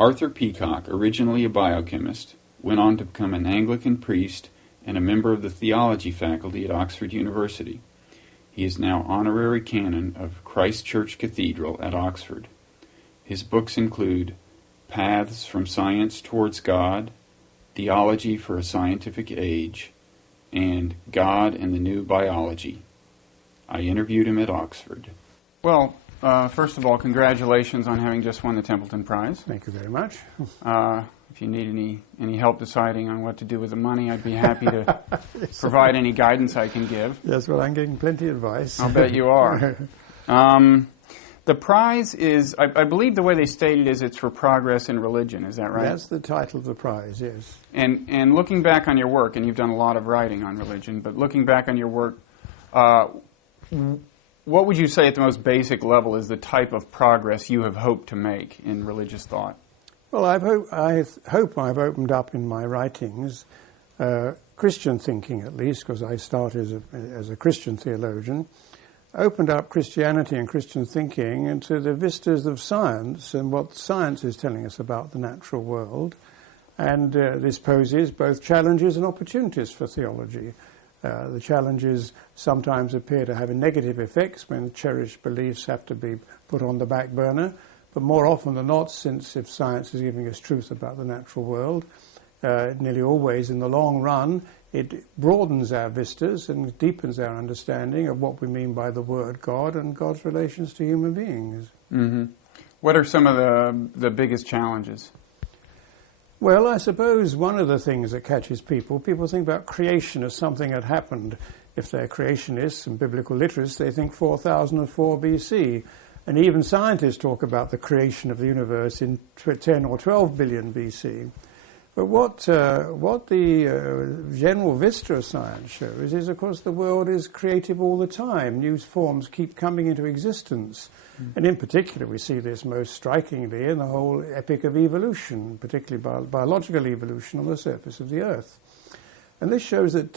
Arthur Peacocke, originally a biochemist, went on to become an Anglican priest and a member of the theology faculty at Oxford University. He is now honorary canon of Christ Church Cathedral at Oxford. His books include Paths from Science Towards God, Theology for a Scientific Age, and God and the New Biology. I interviewed him at Oxford. Well, first of all, congratulations on having just won the Templeton Prize. Thank you very much. If you need any help deciding on what to do with the money, I'd be happy to provide any guidance I can give. Yes, well, I'm getting plenty of advice. I'll bet you are. The prize is, I believe the way they state it is it's for progress in religion. Is that right? That's the title of the prize, yes. And looking back on your work, and you've done a lot of writing on religion, but looking back on your work, what would you say at the most basic level is the type of progress you have hoped to make in religious thought? Well, I hope I've opened up in my writings Christian thinking, at least, because I started as a Christian theologian, opened up Christianity and Christian thinking into the vistas of science and what science is telling us about the natural world. And this poses both challenges and opportunities for theology. The challenges sometimes appear to have negative effects when cherished beliefs have to be put on the back burner, but more often than not, since if science is giving us truth about the natural world, nearly always in the long run, it broadens our vistas and deepens our understanding of what we mean by the word God and God's relations to human beings. Mm-hmm. What are some of the biggest challenges? Well, I suppose one of the things that catches people think about creation as something that happened. If they're creationists and biblical literalists, they think 4004 BC. And even scientists talk about the creation of the universe in 10 or 12 billion BC. But what the general vista of science shows is, of course, the world is creative all the time. New forms keep coming into existence. And in particular, we see this most strikingly in the whole epic of evolution, particularly biological evolution on the surface of the earth. And this shows that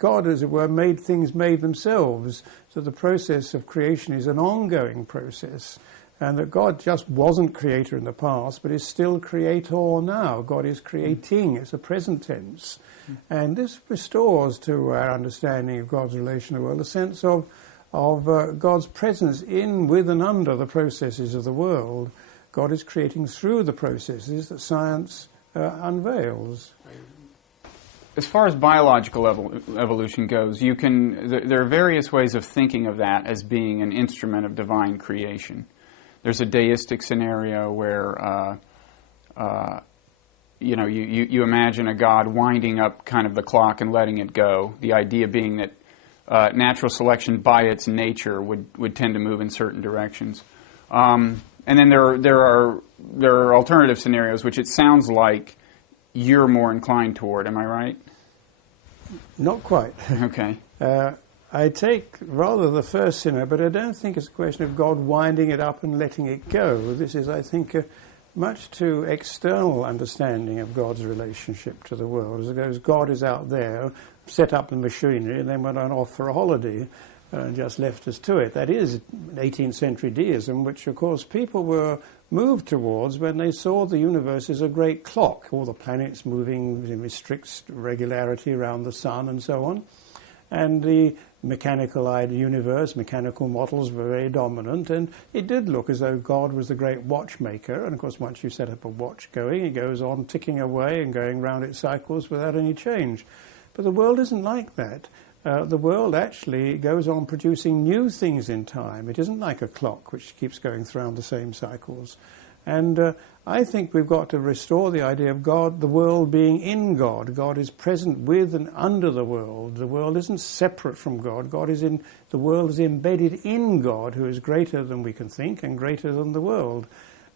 God, as it were, made themselves, so the process of creation is an ongoing process, and that God just wasn't creator in the past, but is still creator now. God is creating. It's a present tense. And this restores to our understanding of God's relation to the world a sense of God's presence in, with, and under the processes of the world. God is creating through the processes that science unveils. As far as biological evolution goes, there are various ways of thinking of that as being an instrument of divine creation. There's a deistic scenario where you imagine a God winding up kind of the clock and letting it go. The idea being that natural selection by its nature would tend to move in certain directions. And then there are alternative scenarios which it sounds like you're more inclined toward. Am I right? Not quite. Okay. I take rather the first scenario, but I don't think it's a question of God winding it up and letting it go. This is, I think, a much too external understanding of God's relationship to the world. As it goes, God is out there, set up the machinery, and then went on off for a holiday and just left us to it. That is 18th century deism, which, of course, people were moved towards when they saw the universe as a great clock, all the planets moving with strict regularity around the sun and so on. And the mechanical universe, mechanical models were very dominant, and it did look as though God was the great watchmaker. And of course, once you set up a watch going, it goes on ticking away and going round its cycles without any change. But the world isn't like that. The world actually goes on producing new things in time. It isn't like a clock which keeps going around the same cycles. And I think we've got to restore the idea of God, the world being in God. God is present with and under the world. The world isn't separate from God. The world is embedded in God, who is greater than we can think and greater than the world.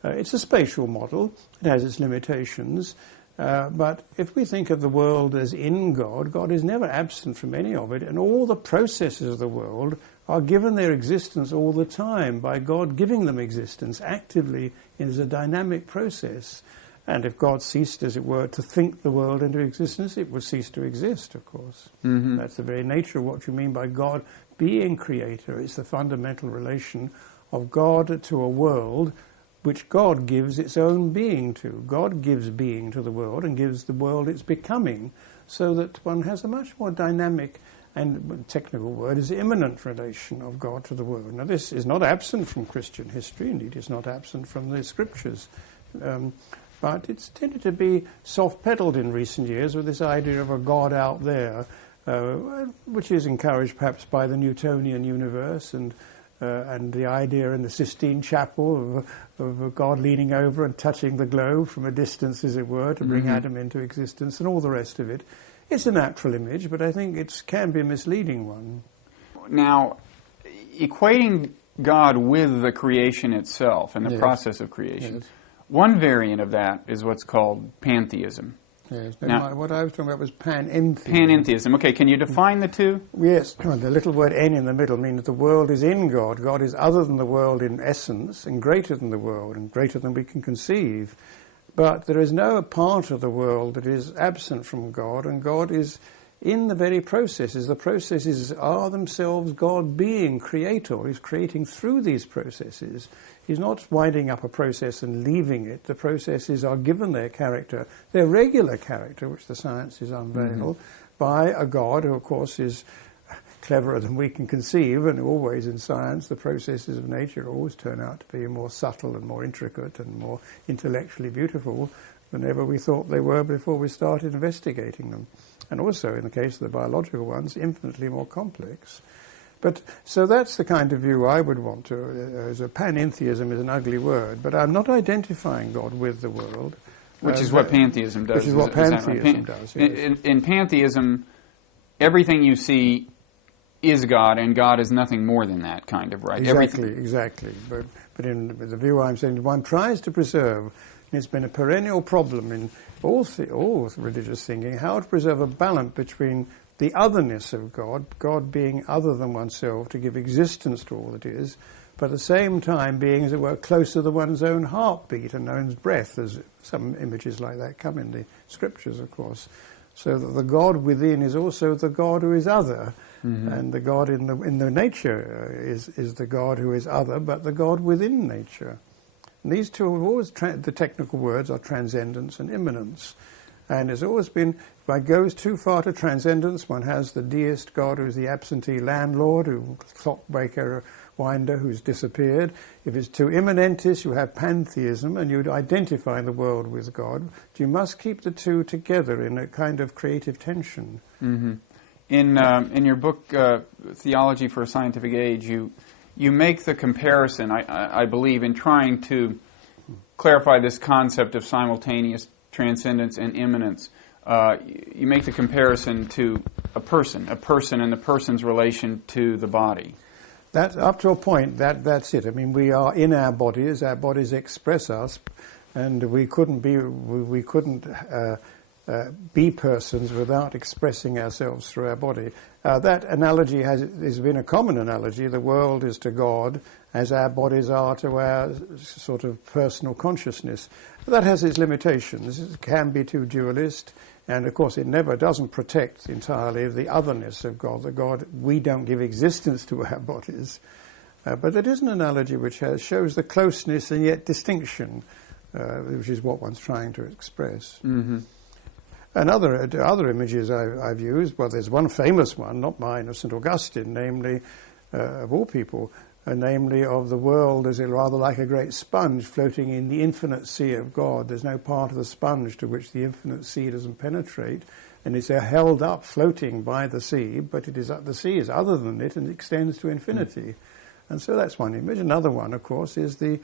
It's a spatial model. It has its limitations. But if we think of the world as in God, God is never absent from any of it, and all the processes of the world are given their existence all the time by God giving them existence actively as a dynamic process. And if God ceased, as it were, to think the world into existence, it would cease to exist, of course. Mm-hmm. That's the very nature of what you mean by God being creator. It's the fundamental relation of God to a world which God gives its own being to. God gives being to the world and gives the world its becoming, so that one has a much more dynamic and technical word is immanent relation of God to the world. Now this is not absent from Christian history, indeed it's not absent from the scriptures, but it's tended to be soft-pedaled in recent years with this idea of a God out there, which is encouraged perhaps by the Newtonian universe and the idea in the Sistine Chapel of a God leaning over and touching the globe from a distance, as it were, to bring Adam into existence, and all the rest of it. It's a natural image, but I think it can be a misleading one. Now, equating God with the creation itself and the process of creation, one variant of that is what's called pantheism. Yes. Now, what I was talking about was panentheism. Panentheism. Okay, can you define the two? Yes. Well, the little word "n" in the middle means the world is in God. God is other than the world in essence and greater than the world and greater than we can conceive. But there is no part of the world that is absent from God, and God is in the very processes. The processes are themselves God being creator. He's creating through these processes. He's not winding up a process and leaving it. The processes are given their character, their regular character, which the sciences unveil, by a God who, of course, is cleverer than we can conceive, and always in science the processes of nature always turn out to be more subtle and more intricate and more intellectually beautiful than ever we thought they were before we started investigating them. And also, in the case of the biological ones, infinitely more complex. But so that's the kind of view I would want to, as a panentheism is an ugly word, but I'm not identifying God with the world. Which is what pantheism does. Which is what pantheism does, yes. In pantheism, everything you see is God, and God is nothing more than that, kind of, right? Exactly. But in the view I'm saying, one tries to preserve, and it's been a perennial problem in all religious thinking, how to preserve a balance between the otherness of God, God being other than oneself to give existence to all that is, but at the same time being, as it were, closer to one's own heartbeat and one's breath, as some images like that come in the scriptures, of course. So that the God within is also the God who is other, and the God in the nature is the God who is other, but the God within nature. And these two have always, the technical words are transcendence and immanence. And it's always been, if one goes too far to transcendence, one has the deist God who is the absentee landlord, clockmaker, winder, who's disappeared. If it's too immanentist, you have pantheism, and you'd identify the world with God. But you must keep the two together in a kind of creative tension. In your book, Theology for a Scientific Age, you make the comparison, I believe, in trying to clarify this concept of simultaneous transcendence and immanence. You make the comparison to a person and the person's relation to the body. That's up to a point. That's it. I mean, we are in our bodies express us, and we couldn't be persons without expressing ourselves through our body. That analogy has been a common analogy. The world is to God as our bodies are to our sort of personal consciousness. That has its limitations. It can be too dualist, and of course it never doesn't protect entirely the otherness of God. The God, we don't give existence to our bodies. But it is an analogy which shows the closeness and yet distinction, which is what one's trying to express. And other images I've used, well, there's one famous one, not mine, of St. Augustine, namely, of all people, namely of the world as rather like a great sponge floating in the infinite sea of God. There's no part of the sponge to which the infinite sea doesn't penetrate, and it's held up, floating by the sea, but the sea is other than it and extends to infinity. And so that's one image. Another one, of course, is the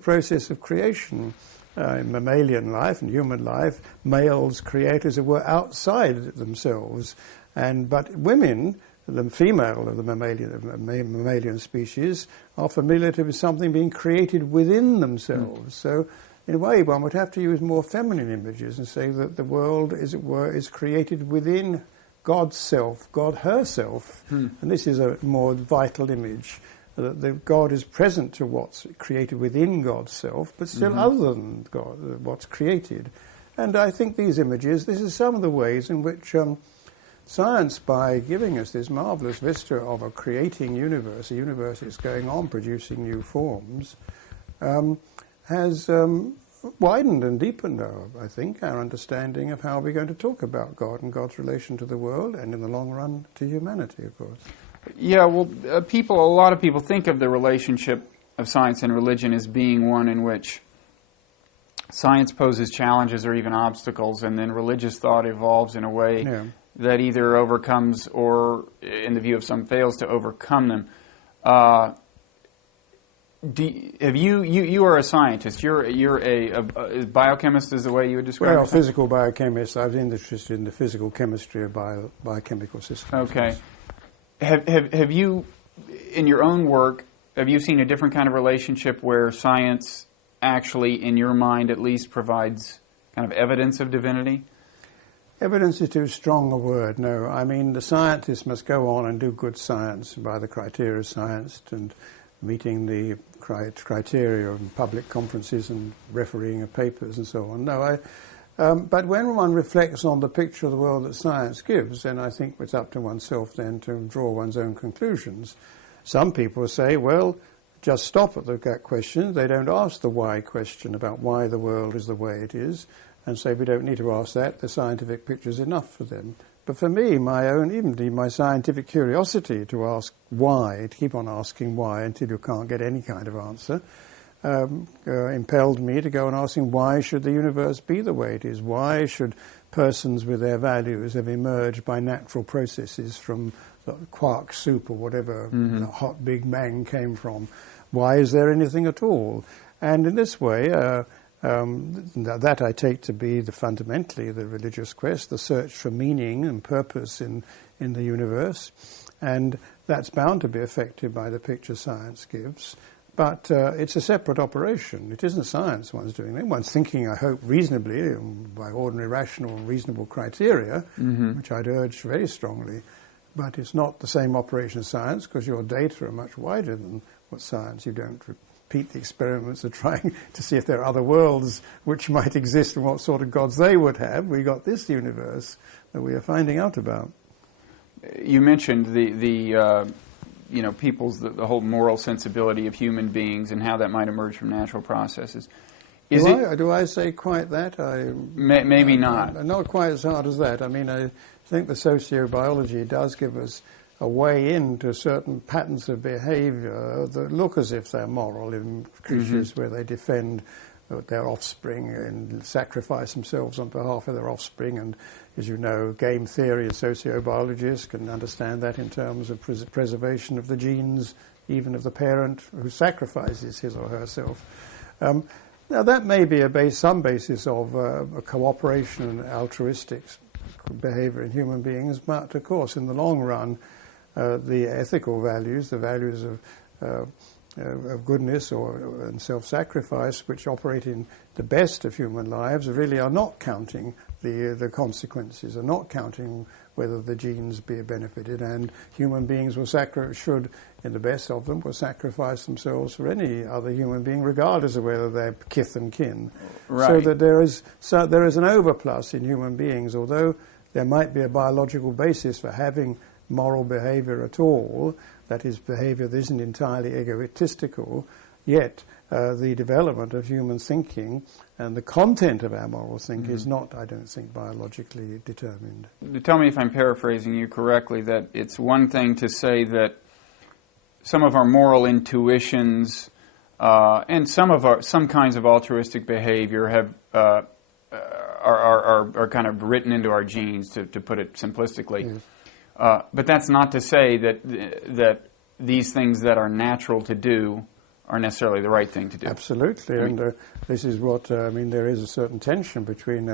process of creation. In mammalian life and human life, males create, as it were, outside themselves, but women, the female of the mammalian species, are familiar to something being created within themselves. So, in a way, one would have to use more feminine images and say that the world, as it were, is created within God's self, God herself, and this is a more vital image. That God is present to what's created within God's self, but still other than God, what's created. And I think these images, this is some of the ways in which science, by giving us this marvellous vista of a creating universe, a universe that's going on producing new forms, has widened and deepened, I think, our understanding of how we're going to talk about God and God's relation to the world, and in the long run to humanity, of course. Yeah, well, a lot of people think of the relationship of science and religion as being one in which science poses challenges or even obstacles, and then religious thought evolves in a way that either overcomes or, in the view of some, fails to overcome them. You are a scientist. You're a biochemist, is the way you would describe it? Well, physical biochemist. I was interested in the physical chemistry of biochemical systems. Okay. Have you, in your own work, have you seen a different kind of relationship where science actually, in your mind at least, provides kind of evidence of divinity? Evidence is too strong a word, no. I mean, the scientists must go on and do good science by the criteria of science and meeting the criteria of public conferences and refereeing of papers and so on. No, but when one reflects on the picture of the world that science gives, then I think it's up to oneself then to draw one's own conclusions. Some people say, well, just stop at that question. They don't ask the why question about why the world is the way it is, and say we don't need to ask that. The scientific picture is enough for them. But for me, my scientific curiosity to ask why, to keep on asking why until you can't get any kind of answer, impelled me to go on asking why should the universe be the way it is? Why should persons with their values have emerged by natural processes from the quark soup or whatever the hot Big Bang came from? Why is there anything at all? And in this way, that I take to be fundamentally the religious quest, the search for meaning and purpose in the universe. And that's bound to be affected by the picture science gives. But it's a separate operation. It isn't science one's doing it. One's thinking, I hope, reasonably, by ordinary, rational, reasonable criteria, which I'd urge very strongly. But it's not the same operation as science, because your data are much wider than what science. You don't repeat the experiments of trying to see if there are other worlds which might exist and what sort of gods they would have. We got this universe that we are finding out about. You mentioned the the whole moral sensibility of human beings and how that might emerge from natural processes. Do I say quite that? Maybe not. Not quite as hard as that. I mean, I think the sociobiology does give us a way into certain patterns of behavior that look as if they're moral in creatures where they defend their offspring and sacrifice themselves on behalf of their offspring. And as you know, game theory and sociobiologists can understand that in terms of preservation of the genes, even of the parent who sacrifices his or herself. Now that may be some basis of a cooperation and altruistic behavior in human beings, but of course in the long run the ethical values, the values of goodness and self-sacrifice, which operate in the best of human lives, really are not counting the consequences, are not counting whether the genes be benefited, and human beings should, in the best of them, will sacrifice themselves for any other human being, regardless of whether they're kith and kin. Right. So that there is an overplus in human beings, although there might be a biological basis for having moral behavior at all, that is, behavior that isn't entirely egotistical, yet the development of human thinking and the content of our moral thinking is not, I don't think, biologically determined. Tell me if I'm paraphrasing you correctly, that it's one thing to say that some of our moral intuitions and some kinds of altruistic behavior are kind of written into our genes, to put it simplistically. Yes. But that's not to say that these things that are natural to do are necessarily the right thing to do. Absolutely, and this is what, there is a certain tension between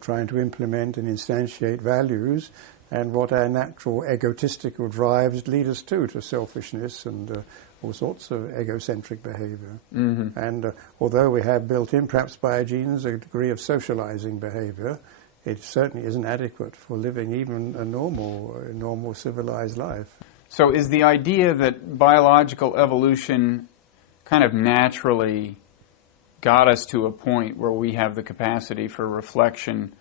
trying to implement and instantiate values and what our natural egotistical drives lead us to selfishness and all sorts of egocentric behavior. And although we have built in, perhaps by our genes, a degree of socializing behavior, it certainly isn't adequate for living even a normal civilized life. So is the idea that biological evolution kind of naturally got us to a point where we have the capacity for reflection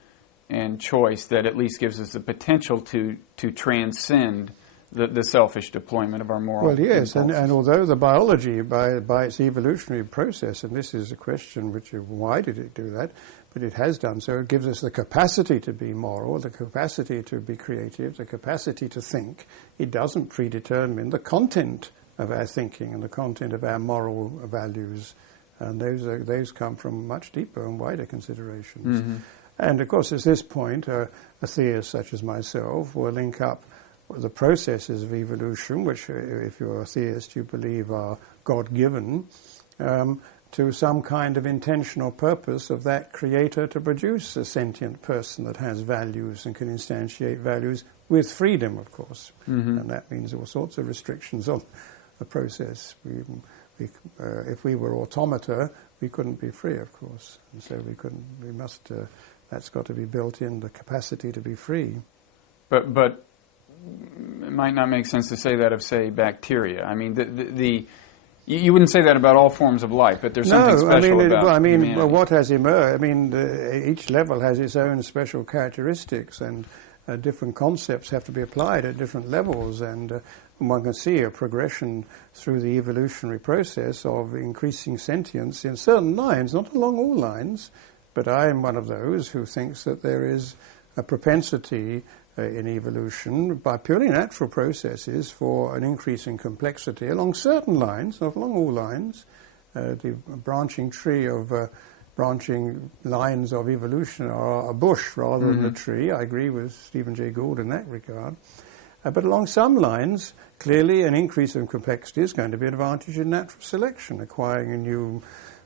and choice that at least gives us the potential to transcend the selfish deployment of our moral Well, yes, and impulses. although the biology, by its evolutionary process, and this is a question which, why did it do that? But it has done so. It gives us the capacity to be moral, the capacity to be creative, the capacity to think. It doesn't predetermine the content of our thinking and the content of our moral values. And those come from much deeper and wider considerations. Mm-hmm. And, of course, at this point, a theist such as myself will link up the processes of evolution, which, if you're a theist, you believe are God-given, to some kind of intentional purpose of that creator to produce a sentient person that has values and can instantiate values with freedom, of course. Mm-hmm. And that means all sorts of restrictions on the process. If we were automata, we couldn't be free, of course. And so we must, that's got to be built in, the capacity to be free. But it might not make sense to say that of, say, bacteria. I mean, you wouldn't say that about all forms of life, but there's something special about humanity. What has emerged, each level has its own special characteristics, and different concepts have to be applied at different levels, and one can see a progression through the evolutionary process of increasing sentience in certain lines, not along all lines, but I am one of those who thinks that there is a propensity in evolution by purely natural processes for an increase in complexity along certain lines, not along all lines. The branching tree of branching lines of evolution are a bush rather than a tree. I agree with Stephen Jay Gould in that regard. But along some lines, clearly an increase in complexity is going to be an advantage in natural selection, acquiring a new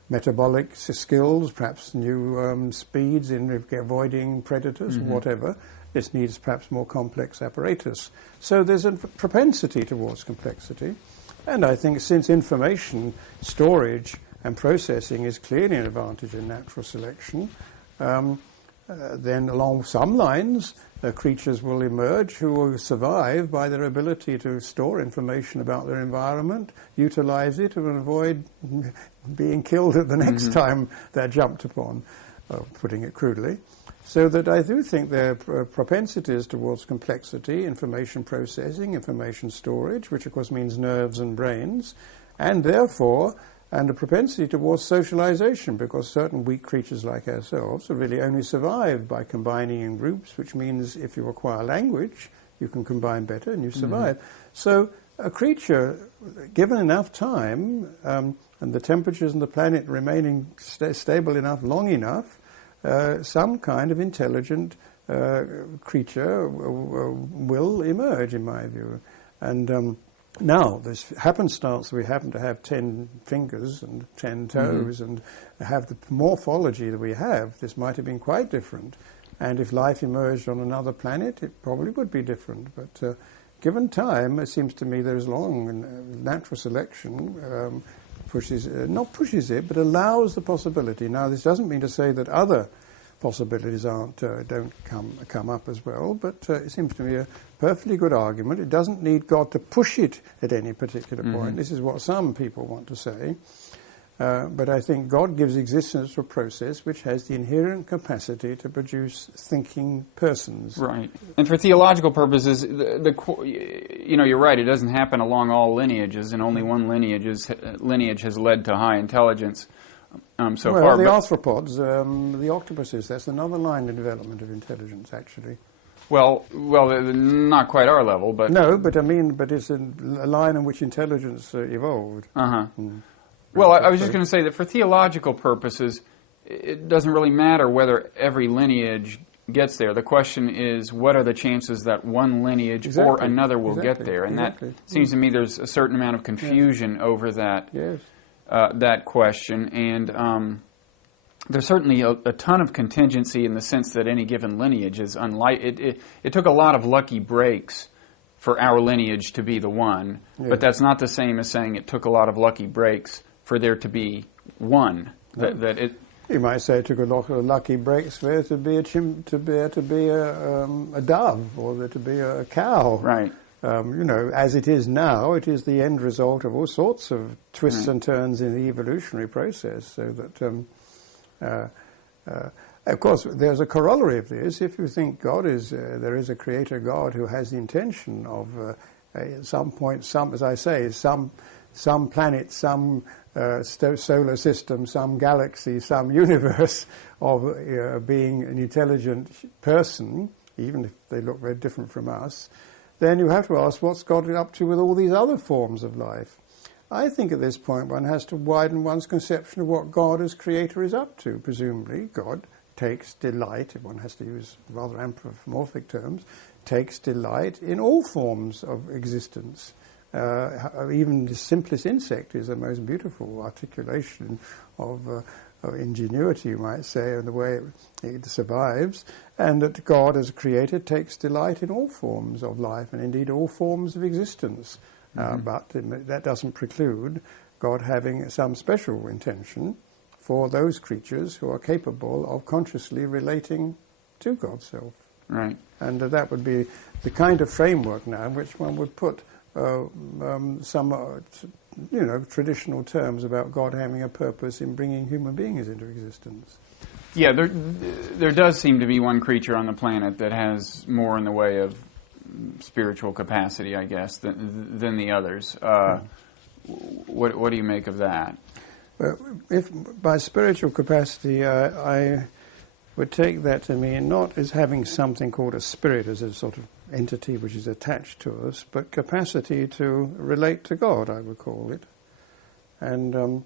metabolic skills, perhaps new speeds in avoiding predators, whatever. This needs perhaps more complex apparatus. So there's a propensity towards complexity. And I think since information storage and processing is clearly an advantage in natural selection, then along some lines, creatures will emerge who will survive by their ability to store information about their environment, utilize it, and avoid being killed at the next time they're jumped upon, putting it crudely. So that I do think there are propensities towards complexity, information processing, information storage, which of course means nerves and brains, and therefore, and a propensity towards socialization, because certain weak creatures like ourselves are really only survived by combining in groups, which means if you acquire language, you can combine better and you survive. So a creature, given enough time, and the temperatures on the planet remaining stable enough, long enough, some kind of intelligent creature will emerge, in my view. And now, this happenstance, we happen to have 10 fingers and 10 toes and have the morphology that we have. This might have been quite different. And if life emerged on another planet, it probably would be different. But given time, it seems to me there's long and natural selection not pushes it, but allows the possibility. Now, this doesn't mean to say that other possibilities don't come up as well, but it seems to me a perfectly good argument. It doesn't need God to push it at any particular point. This is what some people want to say. But I think God gives existence to a process which has the inherent capacity to produce thinking persons. Right. And for theological purposes, you're right, it doesn't happen along all lineages, and only one lineage has led to high intelligence so far. The arthropods, the octopuses, that's another line in development of intelligence, actually. Well, not quite our level, but... No, but it's a line in which intelligence evolved. Well, I was just going to say that for theological purposes, it doesn't really matter whether every lineage gets there. The question is, what are the chances that one lineage or another will get there? And that seems to me there's a certain amount of confusion over that that question. And there's certainly a ton of contingency in the sense that any given lineage is unlikely. It took a lot of lucky breaks for our lineage to be the one, but that's not the same as saying it took a lot of lucky breaks for there to be one. You might say it took a lot of lucky breaks for there to be a dove, or there to be a cow. Right. As it is now, it is the end result of all sorts of twists and turns in the evolutionary process. So that, of course, there's a corollary of this. If you think God is, there is a creator God who has the intention of At some point, as I say, some planet, some solar system, some galaxy, some universe of being an intelligent person, even if they look very different from us, then you have to ask, what's God up to with all these other forms of life? I think at this point one has to widen one's conception of what God as creator is up to. Presumably, God takes delight, if one has to use rather anthropomorphic terms, takes delight in all forms of existence. Even the simplest insect is the most beautiful articulation of ingenuity, you might say, in the way it survives, and that God as a creator takes delight in all forms of life, and indeed all forms of existence. But that doesn't preclude God having some special intention for those creatures who are capable of consciously relating to God's self. Right. And that would be the kind of framework now in which one would put some traditional terms about God having a purpose in bringing human beings into existence. Yeah, there does seem to be one creature on the planet that has more in the way of spiritual capacity, I guess, than the others. What do you make of that? Well, if by spiritual capacity, I would take that to mean not as having something called a spirit as a sort of entity which is attached to us, but capacity to relate to God, I would call it. And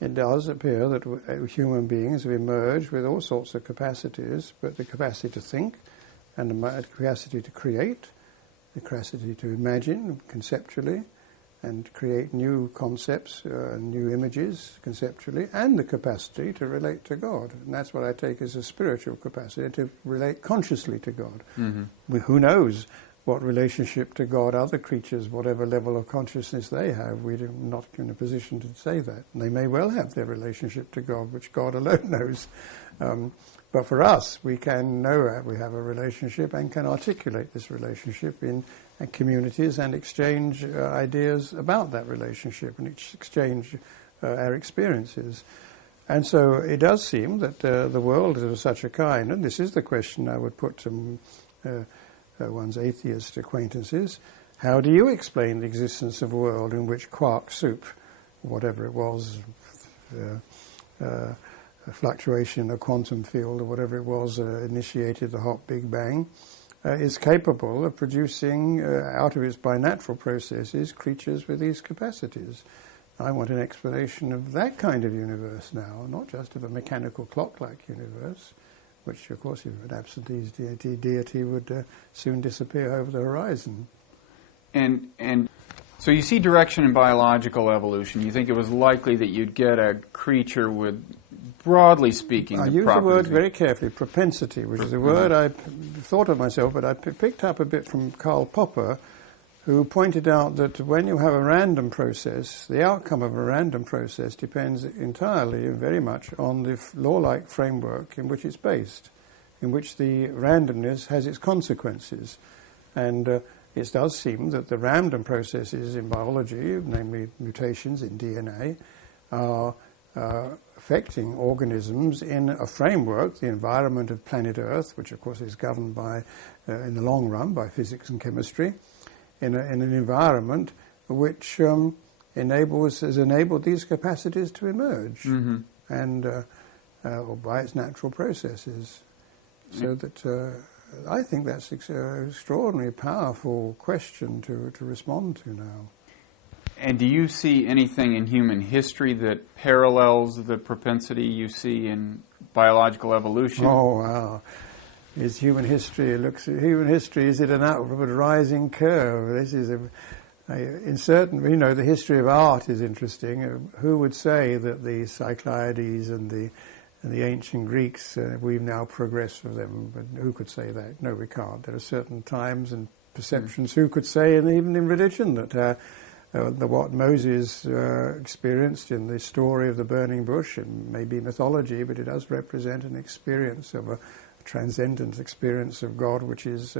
it does appear that human beings have emerged with all sorts of capacities, but the capacity to think, and the capacity to create, the capacity to imagine conceptually, and create new concepts, new images conceptually, and the capacity to relate to God. And that's what I take as a spiritual capacity, to relate consciously to God. Mm-hmm. Who knows what relationship to God other creatures, whatever level of consciousness they have, we're not in a position to say that. And they may well have their relationship to God, which God alone knows. But for us, we can know that we have a relationship and can articulate this relationship in communities and exchange ideas about that relationship and exchange our experiences. And so it does seem that the world is of such a kind, and this is the question I would put to one's atheist acquaintances: how do you explain the existence of a world in which quark soup, whatever it was, a fluctuation in a quantum field or whatever it was, initiated the hot Big Bang, is capable of producing, out of its binatural processes, creatures with these capacities? I want an explanation of that kind of universe now, not just of a mechanical clock-like universe, which, of course, if an absentee deity would soon disappear over the horizon. And so you see direction in biological evolution. You think it was likely that you'd get a creature with, broadly speaking, I the use the word properties very carefully, propensity, which is a word I thought of myself, but I picked up a bit from Karl Popper, who pointed out that when you have a random process, the outcome of a random process depends entirely and very much on the law-like framework in which it's based, in which the randomness has its consequences. And it does seem that the random processes in biology, namely mutations in DNA, are affecting organisms in a framework, the environment of planet Earth, which of course is governed by, in the long run, by physics and chemistry, in an environment which has enabled these capacities to emerge, mm-hmm. and or by its natural processes. So that I think that's an extraordinarily powerful question to respond to now. And do you see anything in human history that parallels the propensity you see in biological evolution? Oh, wow. Is human history, is it an upward rising curve? This is the history of art is interesting. Who would say that the Cyclades and the ancient Greeks, we've now progressed with them, but who could say that? No, we can't. There are certain times and perceptions. Who could say, and even in religion, that what Moses experienced in the story of the burning bush, and maybe mythology, but it does represent an experience of a transcendent experience of God, which was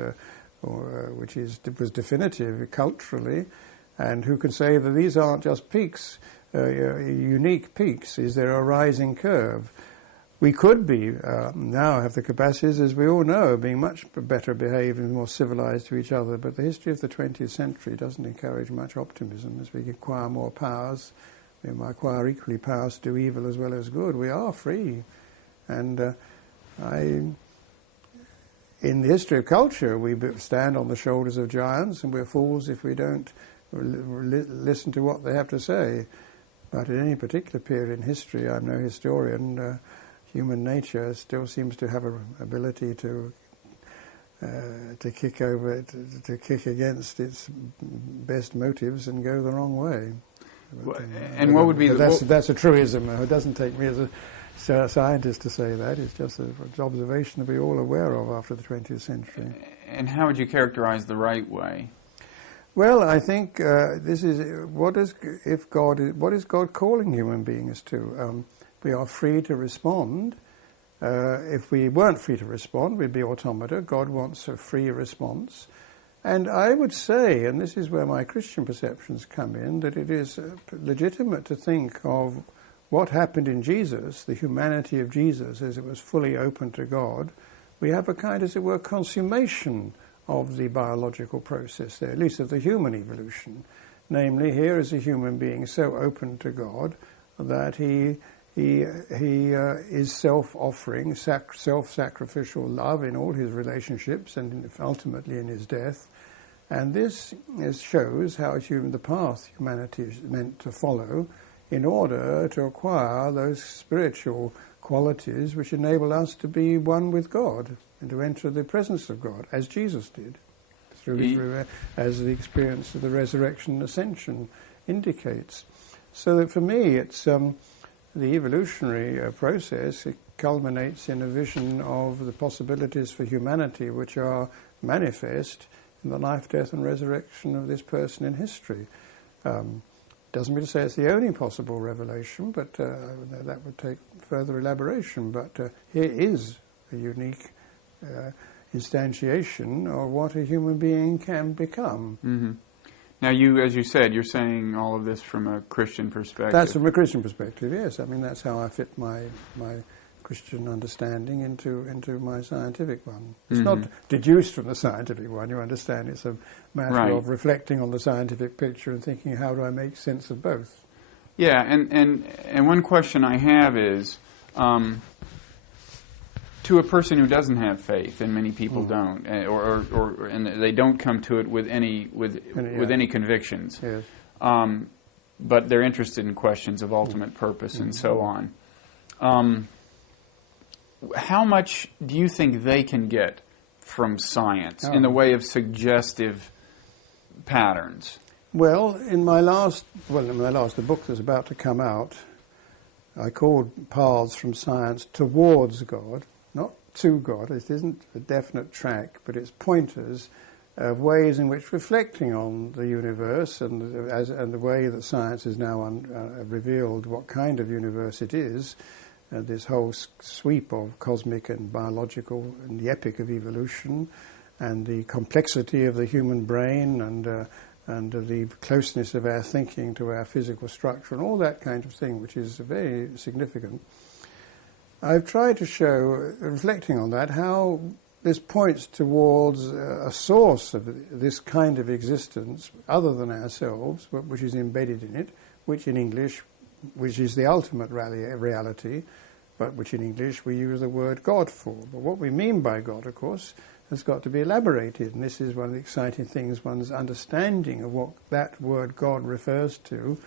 definitive culturally. And who can say that these aren't just peaks, unique peaks? Is there a rising curve? We could be, now have the capacities, as we all know, of being much better behaved and more civilized to each other, but the history of the 20th century doesn't encourage much optimism. As we acquire more powers, we acquire equally powers to do evil as well as good. We are free. And in the history of culture, we stand on the shoulders of giants, and we're fools if we don't listen to what they have to say. But at any particular period in history, I'm no historian, human nature still seems to have an ability to kick against its best motives and go the wrong way. And what would be that's a truism. It doesn't take me as a scientist to say that. It's just an observation that we're all aware of after the 20th century. And how would you characterize the right way? Well, I think this is what is God calling human beings to? We are free to respond. If we weren't free to respond, we'd be automata. God wants a free response. And I would say, and this is where my Christian perceptions come in, that it is legitimate to think of what happened in Jesus, the humanity of Jesus, as it was fully open to God. We have a kind, as it were, consummation of the biological process there, at least of the human evolution. Namely, here is a human being so open to God that he is self-offering, self-sacrificial love in all his relationships and ultimately in his death. And this shows how the path humanity is meant to follow in order to acquire those spiritual qualities which enable us to be one with God and to enter the presence of God, as Jesus did, as the experience of the resurrection and ascension indicates. So that for me, it's the evolutionary process. It culminates in a vision of the possibilities for humanity which are manifest in the life, death and resurrection of this person in history. Doesn't mean to say it's the only possible revelation, but that would take further elaboration. But here is a unique instantiation of what a human being can become. Mm-hmm. Now, as you said, you're saying all of this from a Christian perspective. That's from a Christian perspective, yes. I mean, that's how I fit my Christian understanding into my scientific one. It's not deduced from the scientific one, you understand. It's a matter of reflecting on the scientific picture and thinking, how do I make sense of both? Yeah, and one question I have is, to a person who doesn't have faith, and many people don't, and they don't come to it with any convictions, yes. But they're interested in questions of ultimate purpose and so on. How much do you think they can get from science in the way of suggestive patterns? Well, in my last, the book that's about to come out, I called Paths from Science Towards God, not to God. It isn't a definite track, but it's pointers of ways in which reflecting on the universe and the way that science has now revealed what kind of universe it is, this whole sweep of cosmic and biological and the epic of evolution and the complexity of the human brain and the closeness of our thinking to our physical structure and all that kind of thing, which is very significant. I've tried to show, reflecting on that, how this points towards a source of this kind of existence other than ourselves, which is embedded in it, which in English, which is the ultimate reality, but which in English we use the word God for. But what we mean by God, of course, has got to be elaborated, and this is one of the exciting things. One's understanding of what that word God refers to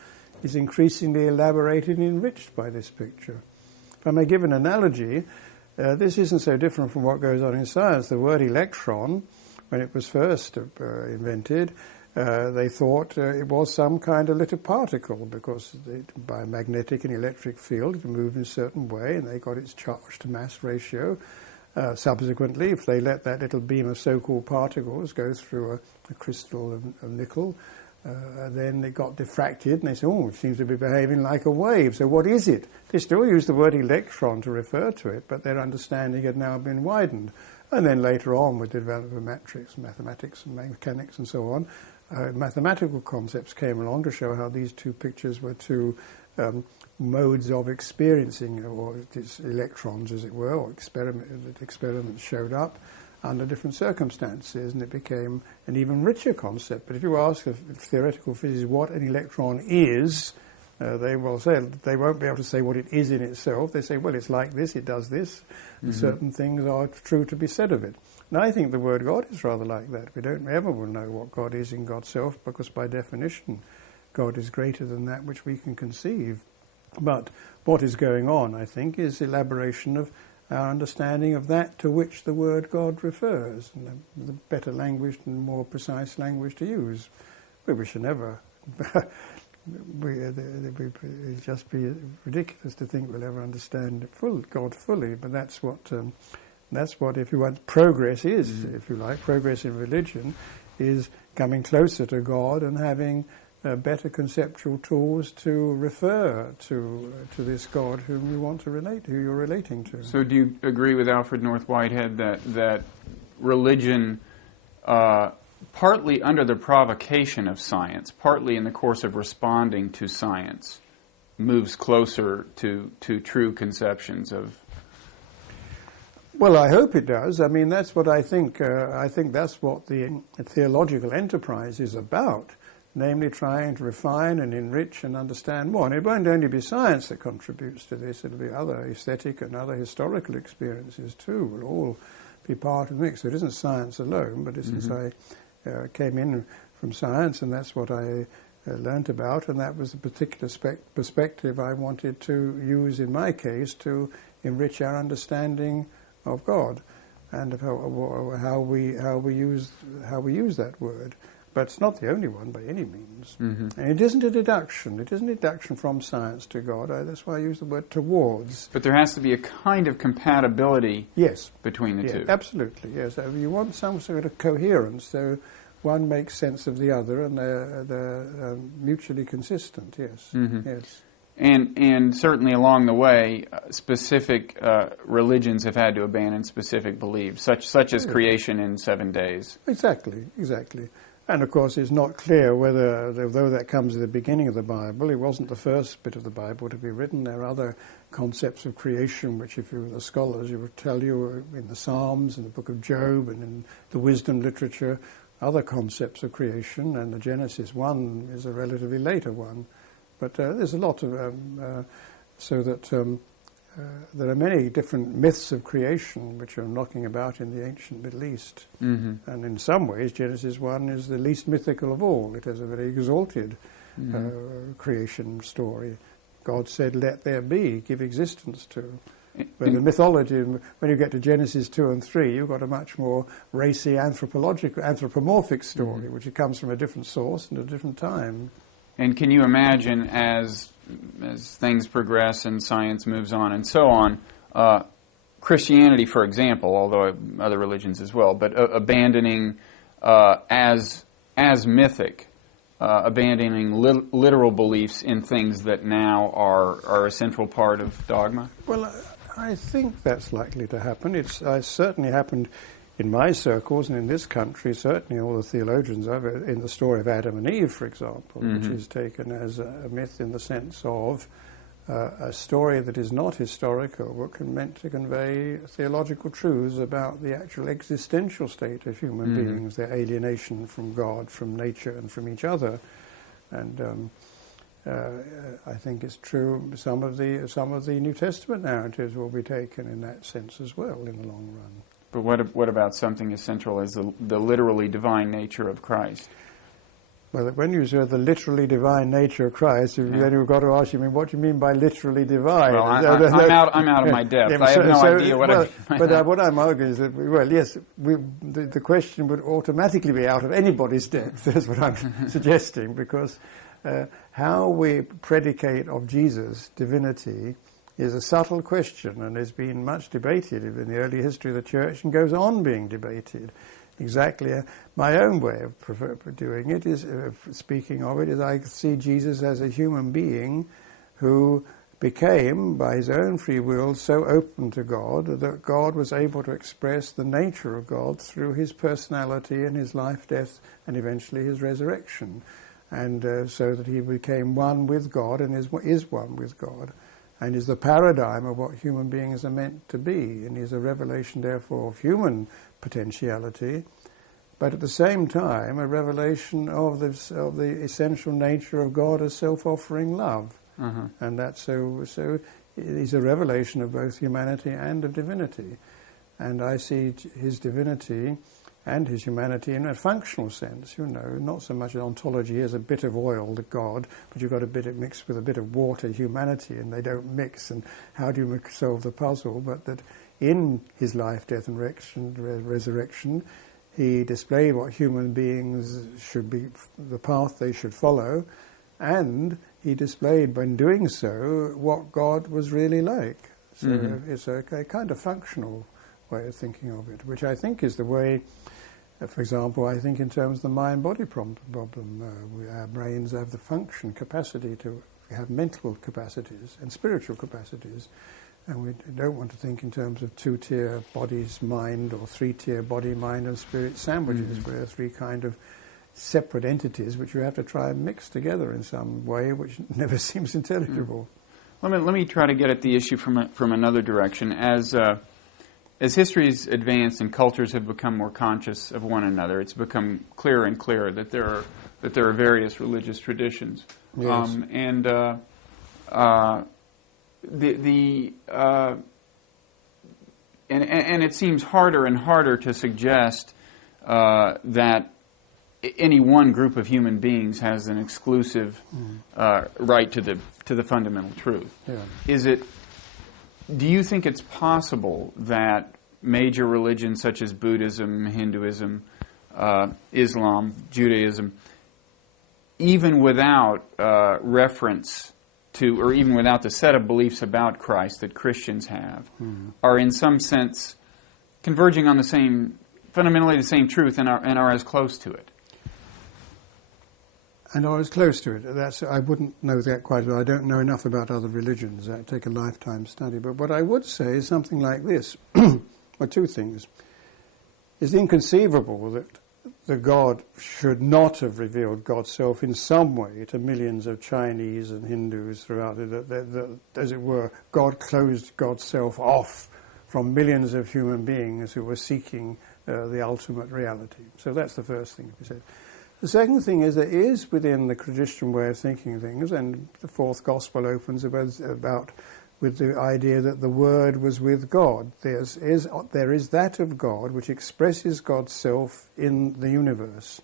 is increasingly elaborated and enriched by this picture. If I may give an analogy, this isn't so different from what goes on in science. The word electron, when it was first invented, they thought it was some kind of little particle because by a magnetic and electric field it moved in a certain way and they got its charge to mass ratio. Subsequently, if they let that little beam of so-called particles go through a crystal of nickel, then it got diffracted and they said, it seems to be behaving like a wave. So what is it? They still use the word electron to refer to it, but their understanding had now been widened. And then later on, with the development of mathematics and mechanics and so on, mathematical concepts came along to show how these two pictures were two modes of experiencing, or its electrons, as it were, or experiments showed up under different circumstances, and it became an even richer concept. But if you ask a theoretical physicist what an electron is, they will say, they won't be able to say what it is in itself. They say, well, it's like this, it does this, and certain things are true to be said of it. And I think the word God is rather like that. We don't ever will know what God is in God's self, because by definition God is greater than that which we can conceive. But what is going on, I think, is elaboration of our understanding of that to which the word God refers, and the better language and more precise language to use. We should never... It'd just be ridiculous to think we'll ever understand God fully, but that's what, if you want, progress is, if you like. Progress in religion is coming closer to God and having better conceptual tools to refer to this God whom you want to relate, who you're relating to. So do you agree with Alfred North Whitehead that religion, partly under the provocation of science, partly in the course of responding to science, moves closer to true conceptions of... Well, I hope it does. I mean, that's what I think. I think that's what the theological enterprise is about, namely trying to refine and enrich and understand more. And it won't only be science that contributes to this, it'll be other aesthetic and other historical experiences too, will all be part of the mix. So it isn't science alone, but since I came in from science, and that's what I learnt about, and that was the particular perspective I wanted to use in my case to enrich our understanding of God and of how we use that word. But it's not the only one by any means. And it isn't a deduction. It isn't a deduction from science to God. That's why I use the word towards. But there has to be a kind of compatibility between the two. Absolutely, yes. You want some sort of coherence, so one makes sense of the other, and they're mutually consistent, yes. Yes. And certainly along the way, specific religions have had to abandon specific beliefs, such as creation in 7 days. Exactly. And of course it's not clear whether, though that comes at the beginning of the Bible, it wasn't the first bit of the Bible to be written. There are other concepts of creation which, if you were the scholars, you would tell you in the Psalms, in the book of Job, and in the wisdom literature, other concepts of creation, and the Genesis one is a relatively later one. But there's a lot of... there are many different myths of creation which are knocking about in the ancient Middle East. And in some ways, Genesis 1 is the least mythical of all. It has a very exalted creation story. God said, let there be, give existence to. But the mythology, when you get to Genesis 2 and 3, you've got a much more racy, anthropomorphic story, which comes from a different source and a different time. And can you imagine, as things progress and science moves on and so on, Christianity, for example, although other religions as well, but abandoning as mythic, abandoning literal beliefs in things that now are a central part of dogma? Well, I think that's likely to happen. It's certainly happened in my circles and in this country. Certainly all the theologians of it, in the story of Adam and Eve, for example, which is taken as a myth in the sense of a story that is not historical, but meant to convey theological truths about the actual existential state of human beings, their alienation from God, from nature, and from each other. And I think it's true. Some of the New Testament narratives will be taken in that sense as well in the long run. But what about something as central as the literally divine nature of Christ? Well, when you say the literally divine nature of Christ, then you've got to ask, what do you mean by literally divine? Well, I'm out of my depth. I have no idea what I mean. But what I'm arguing is that, yes, the question would automatically be out of anybody's depth. That's what I'm suggesting, because how we predicate of Jesus' divinity is a subtle question, and has been much debated in the early history of the Church and goes on being debated. Exactly. My own way of doing it is, speaking of it, is I see Jesus as a human being who became, by his own free will, so open to God that God was able to express the nature of God through his personality and his life, death, and eventually his resurrection. and so that he became one with God and is one with God, and is the paradigm of what human beings are meant to be, and is a revelation, therefore, of human potentiality, but at the same time a revelation of the essential nature of God as self-offering love. And that's so it is a revelation of both humanity and of divinity. And I see his divinity and his humanity in a functional sense, not so much an ontology as a bit of oil, the God, but you've got a bit of mixed with a bit of water, humanity, and they don't mix, and how do you solve the puzzle? But that in his life, death and resurrection, he displayed what human beings should be, the path they should follow, and he displayed, when doing so, what God was really like. So it's a kind of functional way of thinking of it, which I think is the way, for example, I think in terms of the mind-body problem. Our brains have the function, capacity to have mental capacities and spiritual capacities, and we don't want to think in terms of two-tier bodies, mind, or three-tier body, mind, and spirit sandwiches, where three kind of separate entities which you have to try and mix together in some way, which never seems intelligible. Let me try to get at the issue from another direction. As history's advanced and cultures have become more conscious of one another, it's become clearer and clearer that there are various religious traditions, Yes. and it seems harder and harder to suggest that any one group of human beings has an exclusive right to the fundamental truth. Yeah. Do you think it's possible that major religions such as Buddhism, Hinduism, Islam, Judaism, even without reference to, or even without the set of beliefs about Christ that Christians have, are in some sense converging on fundamentally the same truth and are as close to it? And I was close to it. I wouldn't know that quite well. I don't know enough about other religions. I'd take a lifetime study. But what I would say is something like this, or two things. It's inconceivable that the God should not have revealed God's self in some way to millions of Chinese and Hindus throughout it. That, as it were, God closed God's self off from millions of human beings who were seeking the ultimate reality. So that's the first thing to be said. The second thing is there is within the Christian way of thinking things, and the fourth gospel opens about with the idea that the Word was with God. There is that of God which expresses God's self in the universe.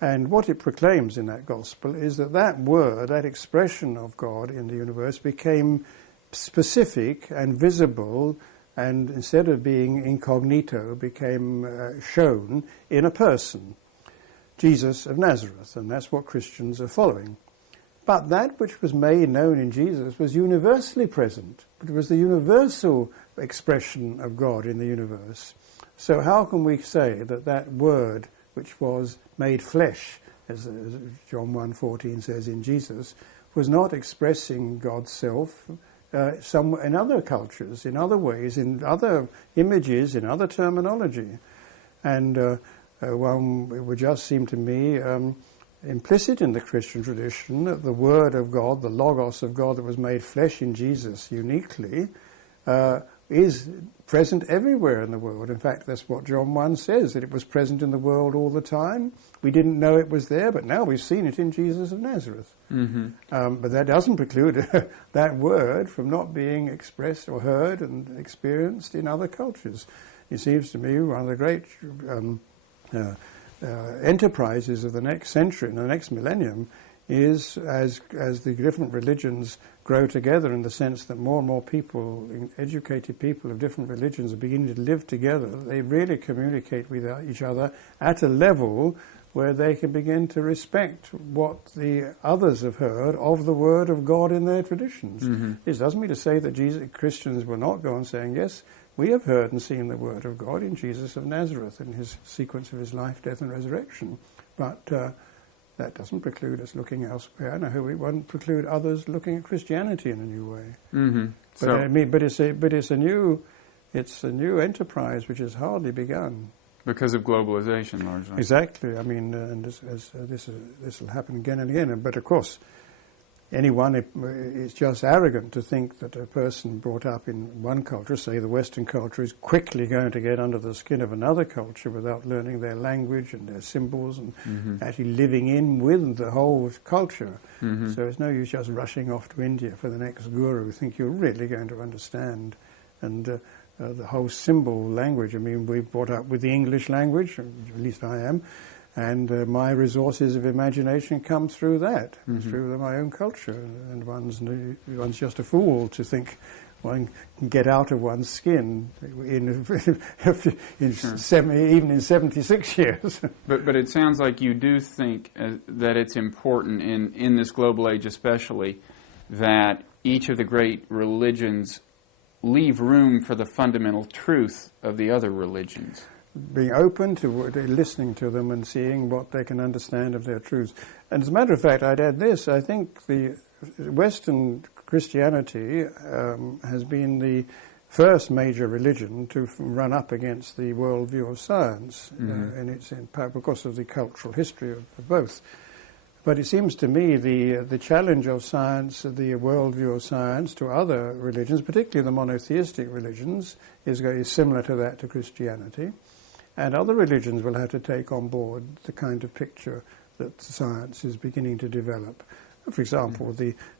And what it proclaims in that gospel is that Word, that expression of God in the universe, became specific and visible, and instead of being incognito, became shown in a person, Jesus of Nazareth, and that's what Christians are following. But that which was made known in Jesus was universally present. It was the universal expression of God in the universe. So how can we say that Word, which was made flesh, as John 1:14 says in Jesus, was not expressing God's self in other cultures, in other ways, in other images, in other terminology? And it would just seem to me implicit in the Christian tradition that the Word of God, the Logos of God that was made flesh in Jesus uniquely, is present everywhere in the world. In fact, that's what John 1 says, that it was present in the world all the time. We didn't know it was there, but now we've seen it in Jesus of Nazareth. But that doesn't preclude that Word from not being expressed or heard and experienced in other cultures. It seems to me one of the great enterprises of the next century and the next millennium is as the different religions grow together, in the sense that more and more people, educated people of different religions, are beginning to live together. They really communicate with each other at a level where they can begin to respect what the others have heard of the Word of God in their traditions. This doesn't mean to say that Christians will not go on saying, yes, we have heard and seen the Word of God in Jesus of Nazareth in his sequence of his life, death and resurrection. But that doesn't preclude us looking elsewhere. And I hope it won't preclude others looking at Christianity in a new way. But it's a new enterprise which has hardly begun. Because of globalization, largely. Exactly. I mean, and this will happen again and again. But of course, it's just arrogant to think that a person brought up in one culture, say the Western culture, is quickly going to get under the skin of another culture without learning their language and their symbols and actually living in with the whole culture. So it's no use just rushing off to India for the next guru. Think you're really going to understand. And the whole symbol language. I mean, we're brought up with the English language, at least I am, and my resources of imagination come through that, through my own culture. And one's just a fool to think one can get out of one's skin even in 76 years. But it sounds like you do think that it's important in this global age especially that each of the great religions leave room for the fundamental truth of the other religions. Being open to listening to them and seeing what they can understand of their truths. And as a matter of fact, I'd add this, I think the Western Christianity has been the first major religion to run up against the worldview of science, and it's in part because of the cultural history of both. But it seems to me the challenge of science, the worldview of science to other religions, particularly the monotheistic religions, is similar to that to Christianity. And other religions will have to take on board the kind of picture that science is beginning to develop. For example,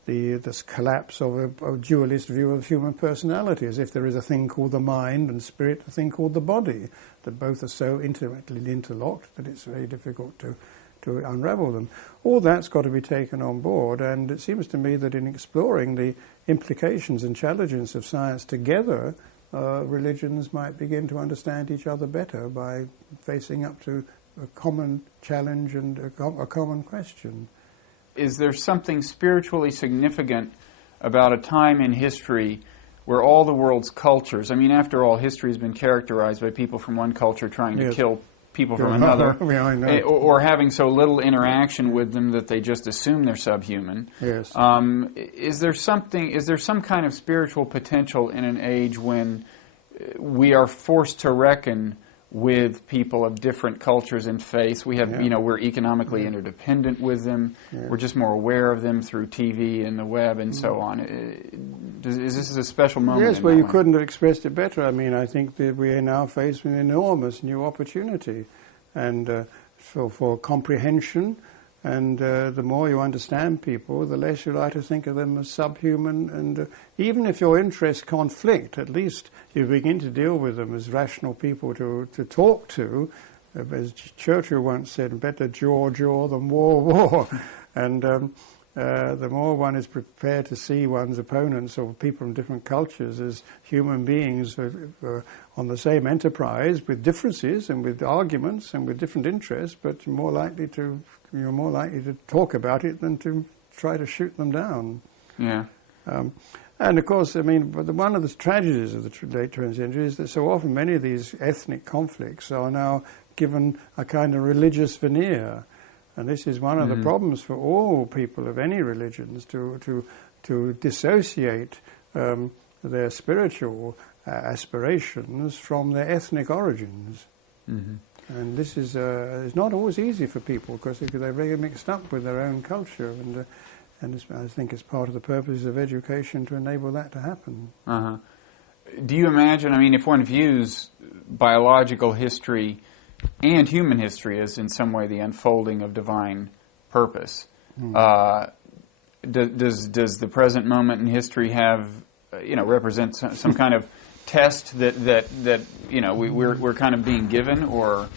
this collapse of a dualist view of human personality, as if there is a thing called the mind and spirit, a thing called the body, that both are so intimately interlocked that it's very difficult to unravel them. All that's got to be taken on board, and it seems to me that in exploring the implications and challenges of science together, religions might begin to understand each other better by facing up to a common challenge and a common question. Is there something spiritually significant about a time in history where all the world's cultures, I mean, after all, history has been characterized by people from one culture trying to kill people from another, or having so little interaction with them that they just assume they're subhuman. Yes. Is there some kind of spiritual potential in an age when we are forced to reckon with people of different cultures and faiths? We have, we're economically interdependent with them. We're just more aware of them through TV and the web and so on. Is this a special moment? Yes, well, you couldn't have expressed it better. I mean, I think that we are now faced with an enormous new opportunity, and for comprehension. And the more you understand people, the less you like to think of them as subhuman. And even if your interests conflict, at least you begin to deal with them as rational people to talk to. As Churchill once said, better jaw than war. And the more one is prepared to see one's opponents or people from different cultures as human beings on the same enterprise with differences and with arguments and with different interests, but you're more likely to talk about it than to try to shoot them down. Yeah. And of course, I mean, one of the tragedies of the late 20th century is that so often many of these ethnic conflicts are now given a kind of religious veneer. And this is one of the problems for all people of any religions, to dissociate their spiritual aspirations from their ethnic origins. And this is not always easy for people because they're very mixed up with their own culture, and I think it's part of the purpose of education to enable that to happen. Do you imagine, I mean, if one views biological history and human history as in some way the unfolding of divine purpose, does the present moment in history have, represent some kind of test that we're kind of being given, or?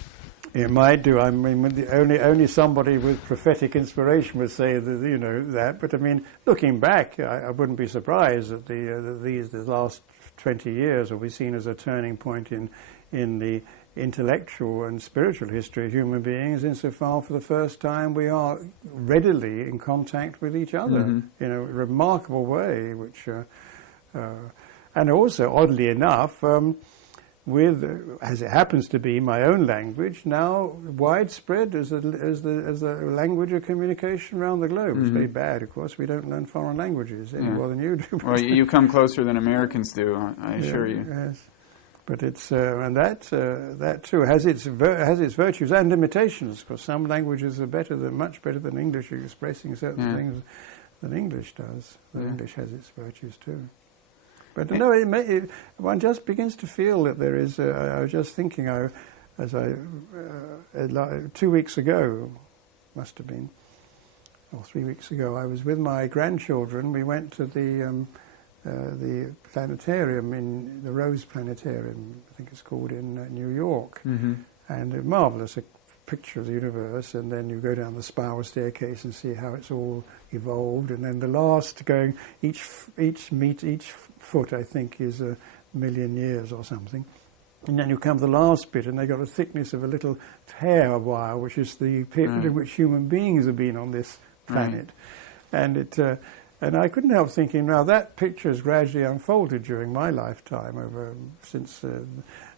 It might do. I mean, only somebody with prophetic inspiration would say that. But I mean, looking back, I wouldn't be surprised that the last 20 years will be seen as a turning point in the intellectual and spiritual history of human beings, insofar for the first time we are readily in contact with each other in a remarkable way, which and also, oddly enough, with, as it happens to be, my own language now widespread as a language of communication around the globe. It's very bad, of course. We don't learn foreign languages any more than you do. Well, you come closer than Americans do, I assure you. Yes. But it's and that too has its virtues and limitations. Because some languages are much better than English at expressing certain things than English does. But English has its virtues too. But no, one just begins to feel that there is. I was just thinking, 2 weeks ago, must have been, or 3 weeks ago, I was with my grandchildren. We went to the planetarium in the Rose Planetarium, I think it's called, in New York, and a marvelous picture of the universe. And then you go down the spiral staircase and see how it's all evolved. And then the last going, each foot, I think, is 1 million years or something. And then you come to the last bit, and they got a thickness of a little hair wire, which is the period in which human beings have been on this planet. And and I couldn't help thinking, now that picture has gradually unfolded during my lifetime since the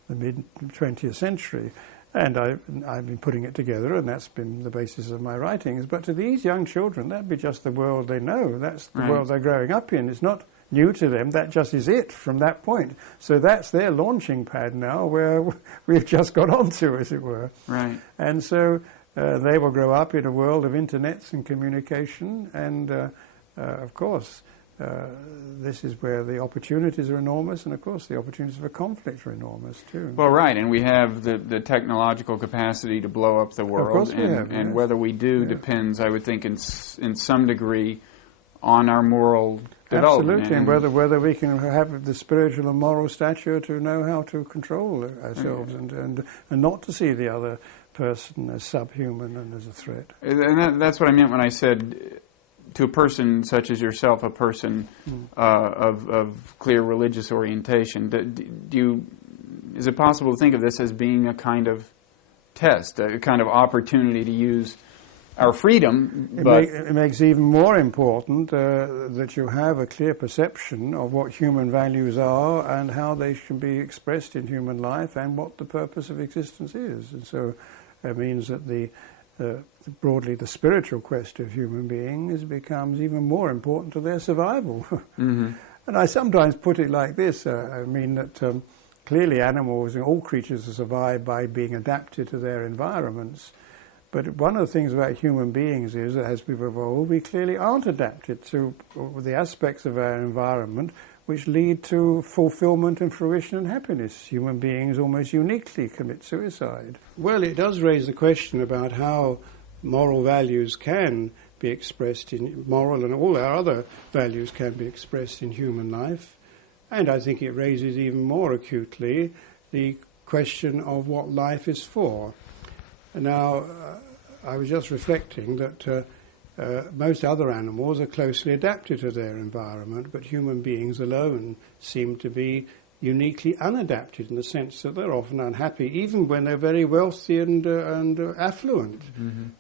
mid-20th century. And I've been putting it together, and that's been the basis of my writings. But to these young children, that'd be just the world they know. That's the world they're growing up in. It's not new to them. That just is it from that point. So that's their launching pad now, where we've just got onto, as it were. Right. And so they will grow up in a world of internets and communication, and of course, this is where the opportunities are enormous, and of course the opportunities for conflict are enormous too. Well, right, and we have the technological capacity to blow up the world, of course we have, and whether we do depends, I would think, in some degree, on our moral development. Absolutely, and whether we can have the spiritual and moral stature to know how to control ourselves and not to see the other person as subhuman and as a threat. And that's what I meant when I said, to a person such as yourself, a person of clear religious orientation, is it possible to think of this as being a kind of test, a kind of opportunity to use our freedom? It makes it even more important that you have a clear perception of what human values are and how they should be expressed in human life and what the purpose of existence is. And so it means that broadly the spiritual quest of human beings becomes even more important to their survival. And I sometimes put it like this, I mean that clearly animals and all creatures survive by being adapted to their environments. But one of the things about human beings is that as we've evolved, we clearly aren't adapted to the aspects of our environment which lead to fulfillment and fruition and happiness. Human beings almost uniquely commit suicide. Well, it does raise the question about how moral values can be expressed moral and all our other values can be expressed in human life. And I think it raises even more acutely the question of what life is for. Now, I was just reflecting that most other animals are closely adapted to their environment, but human beings alone seem to be uniquely unadapted in the sense that they're often unhappy, even when they're very wealthy and affluent.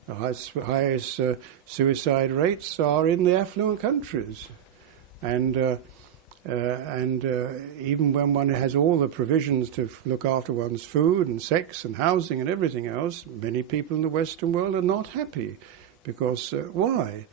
The highest suicide rates are in the affluent countries. And even when one has all the provisions to look after one's food and sex and housing and everything else, many people in the Western world are not happy. Because why?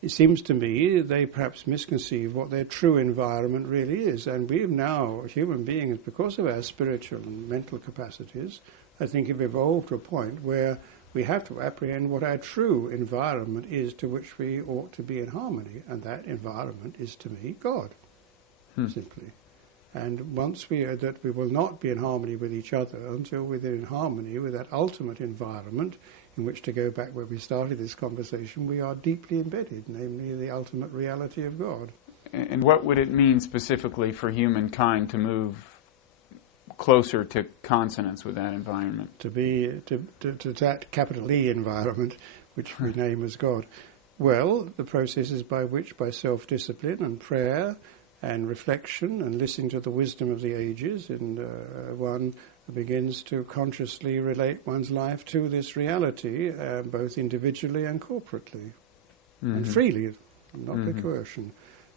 It seems to me they perhaps misconceive what their true environment really is. And we've now, human beings, because of our spiritual and mental capacities, I think have evolved to a point where we have to apprehend what our true environment is to which we ought to be in harmony. And that environment is, to me, God. Simply. And once we will not be in harmony with each other until we're in harmony with that ultimate environment in which, to go back where we started this conversation, we are deeply embedded, namely the ultimate reality of God. And what would it mean specifically for humankind to move closer to consonance with that environment? To that capital E environment, which we name as God. Well, the processes by which, by self-discipline and prayer and reflection and listening to the wisdom of the ages, and one begins to consciously relate one's life to this reality, both individually and corporately, and freely, not by coercion.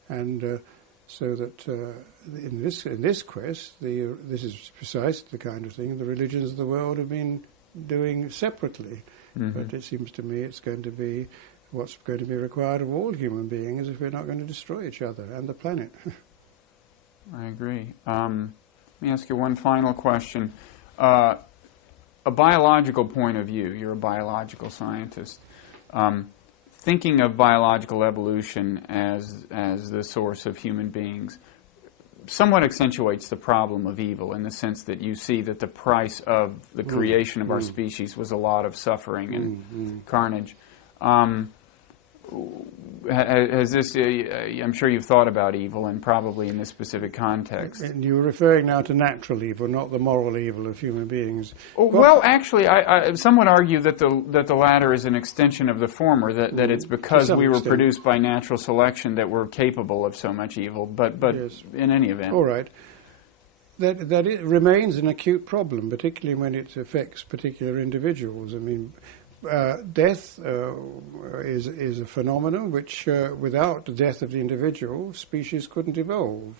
And so that in this quest, this is precisely the kind of thing the religions of the world have been doing separately. But it seems to me it's going to be what's going to be required of all human beings if we're not going to destroy each other and the planet. I agree. Let me ask you one final question. A biological point of view, you're a biological scientist. Thinking of biological evolution as the source of human beings somewhat accentuates the problem of evil in the sense that you see that the price of the creation of our species was a lot of suffering and carnage. Has this? I'm sure you've thought about evil, and probably in this specific context. And you're referring now to natural evil, not the moral evil of human beings. Well, actually, some would argue that the latter is an extension of the former. That it's because we were produced by natural selection that we're capable of so much evil. But yes. In any event, all right. That it remains an acute problem, particularly when it affects particular individuals. I mean. Death is a phenomenon which, without the death of the individual, species couldn't evolve.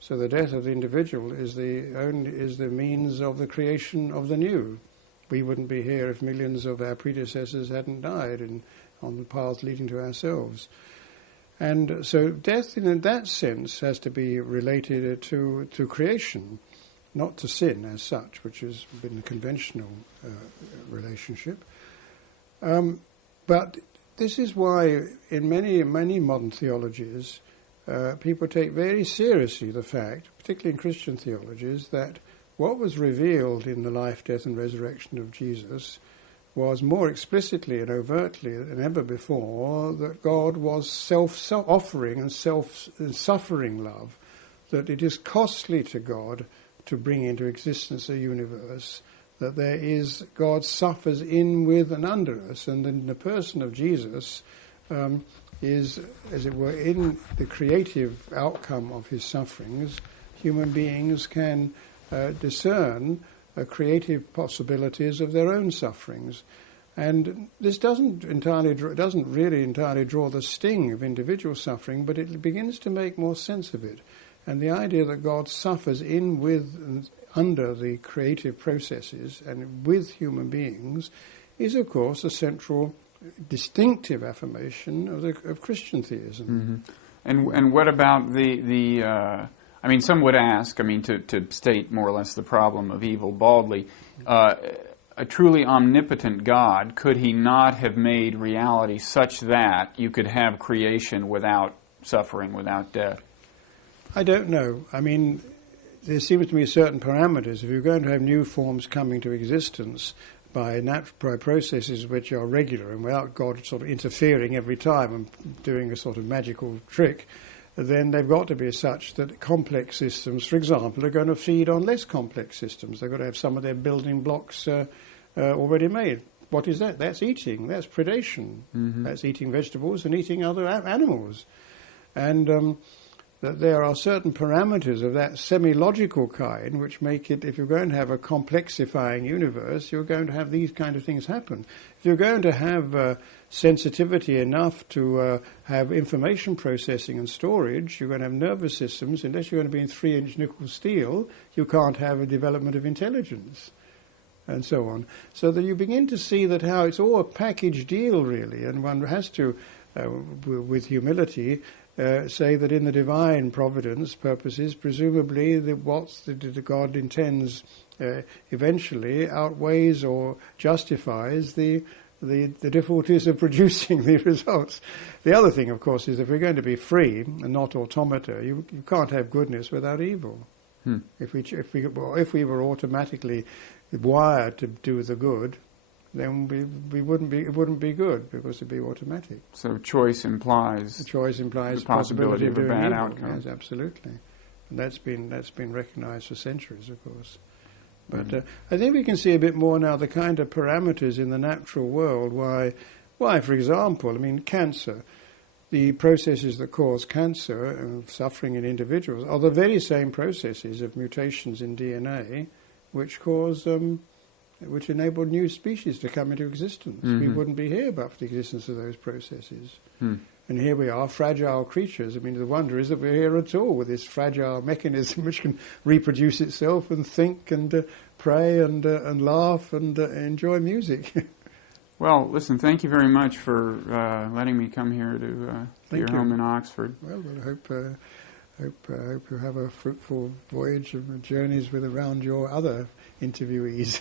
So the death of the individual is the means of the creation of the new. We wouldn't be here if millions of our predecessors hadn't died on the path leading to ourselves. And so death, in that sense, has to be related to creation, not to sin as such, which has been the conventional relationship. But this is why in many modern theologies people take very seriously the fact, particularly in Christian theologies, that what was revealed in the life, death and resurrection of Jesus was more explicitly and overtly than ever before that God was self-offering and self-suffering love, that it is costly to God to bring into existence a universe, that God suffers in, with, and under us, and in the person of Jesus is, as it were, in the creative outcome of his sufferings, human beings can discern creative possibilities of their own sufferings. And this doesn't really entirely draw the sting of individual suffering, but it begins to make more sense of it. And the idea that God suffers in, with, and under the creative processes and with human beings is, of course, a central distinctive affirmation of Christian theism. Mm-hmm. And what about I mean, some would ask, to state more or less the problem of evil baldly, a truly omnipotent God, could he not have made reality such that you could have creation without suffering, without death? I don't know. I mean, there seems to be certain parameters. If you're going to have new forms coming to existence by processes which are regular and without God sort of interfering every time and doing a sort of magical trick, then they've got to be such that complex systems, for example, are going to feed on less complex systems. They've got to have some of their building blocks already made. What is that? That's eating. That's predation. Mm-hmm. That's eating vegetables and eating other animals. And that there are certain parameters of that semi-logical kind which make it, if you're going to have a complexifying universe, you're going to have these kind of things happen. If you're going to have sensitivity enough to have information processing and storage, you're going to have nervous systems. Unless you're going to be in 3-inch nickel steel, you can't have a development of intelligence, and so on. So that you begin to see that how it's all a package deal, really, and one has to, with humility, say that in the divine providence purposes, presumably what the God intends eventually outweighs or justifies the difficulties of producing the results. The other thing, of course, is if we're going to be free and not automata, you can't have goodness without evil. If we were automatically wired to do the good, then it wouldn't be good because it'd be automatic. So choice implies the possibility of a bad outcome. Yes, absolutely, and that's been recognised for centuries, of course. But I think we can see a bit more now the kind of parameters in the natural world. Why, for example, cancer. The processes that cause cancer and suffering in individuals are the very same processes of mutations in DNA, which which enable new species to come into existence. Mm-hmm. We wouldn't be here but for the existence of those processes. And here we are, fragile creatures. The wonder is that we're here at all with this fragile mechanism which can reproduce itself and think and pray and laugh and enjoy music. Well, listen, thank you very much for letting me come here to your home in Oxford. Well, I Hope you have a fruitful voyage of journeys with around your other interviewees.